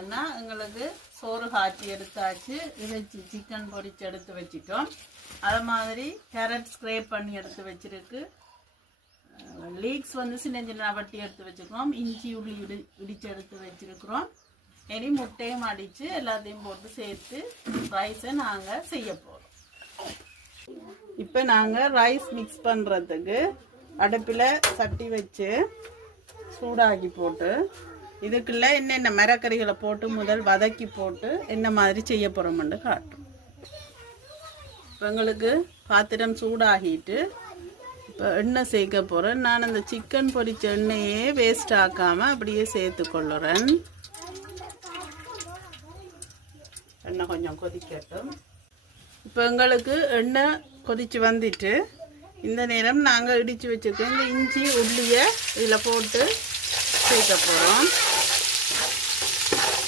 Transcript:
எங்களுக்கு சோறு காய்ச்சி எடுத்தாச்சு. இறைச்சி சிக்கன் பொரிச்சு எடுத்து வச்சிட்டோம். அது மாதிரி கேரட் ஸ்க்ரேப் பண்ணி எடுத்து வச்சிருக்கு. லீக்ஸ் வந்து சின்ன சின்ன வட்டி எடுத்து வச்சுக்கிறோம். இஞ்சி உள்ளி இடிச்சு எடுத்து வச்சிருக்கிறோம். இனி முட்டையும் அடித்து எல்லாத்தையும் போட்டு சேர்த்து ரைஸை நாங்கள் செய்ய போகிறோம். இப்போ நாங்கள் ரைஸ் மிக்ஸ் பண்ணுறதுக்கு அடுப்பில் சட்டி வச்சு சூடாக்கி போட்டு இதுக்குள்ள என்னென்ன மரக்கறிகளை போட்டு முதல் வதக்கி போட்டு என்ன மாதிரி செய்ய போகிறோம்னு காட்டும். இப்போ எங்களுக்கு பாத்திரம் சூடாகிட்டு இப்போ எண்ணெய் சேர்க்க போகிறேன். நான் அந்த சிக்கன் பொரிச்ச எண்ணெயே வேஸ்ட் ஆக்காமல் அப்படியே சேர்த்து கொள்ளுறேன். எண்ணெய் கொஞ்சம் கொதிக்கட்டும். இப்போ எங்களுக்கு எண்ணெய் கொதித்து வந்துட்டு இந்த நேரம் நாங்கள் இடித்து வச்சுருக்கோம் இந்த இஞ்சி உள்ளியை இதில் போட்டு சேர்க்க போகிறோம்.